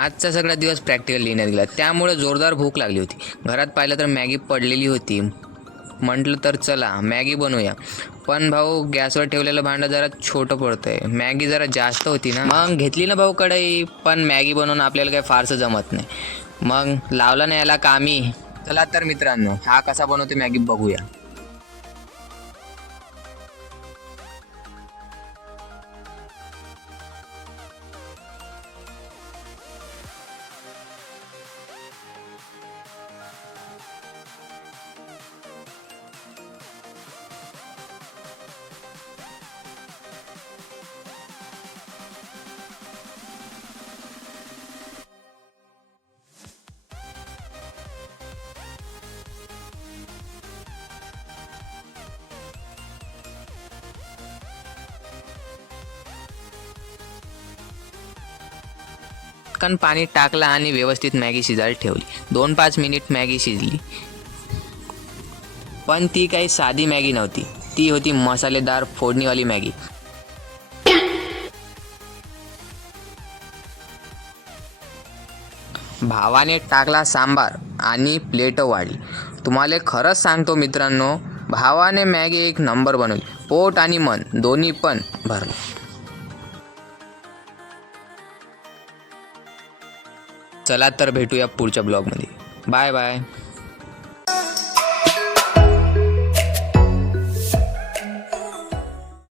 आजचा सगळा दिवस प्रॅक्टिकल लिहिण्यात गेला, त्यामुळे जोरदार भूक लागली होती. घरात पाहिलं तर मॅगी पडलेली होती. म्हटलं तर चला मॅगी बनवूया. पण भाऊ गॅसवर ठेवलेलं भांडं जरा छोटं पडतंय. मॅगी जरा जास्त होती ना. मग घेतली ना भाऊ कढई, पण मॅगी बनवून आपल्याला काही फारसं जमत नाही. मग लावला ना याला कामी. चला तर मित्रांनो, हा कसा बनवते मॅगी बघूया. पटकन पाणी टाकलं आणि व्यवस्थित मॅगी शिजायला ठेवली. 2-5 मिनिट मॅगी शिजली. पण ती काही साधी मॅगी नव्हती. ती होती मसालेदार फोडणीवाली मॅगी. भावाने टाकला सांबार आणि प्लेट वाढली. तुम्हाला खरंच सांगतो मित्रांनो, भावाने मॅगी एक नंबर बनवली. पोट आणि मन दोन्ही पण भरलं. चला तर भेटूया पुढच्या ब्लॉगमध्ये. Bye bye.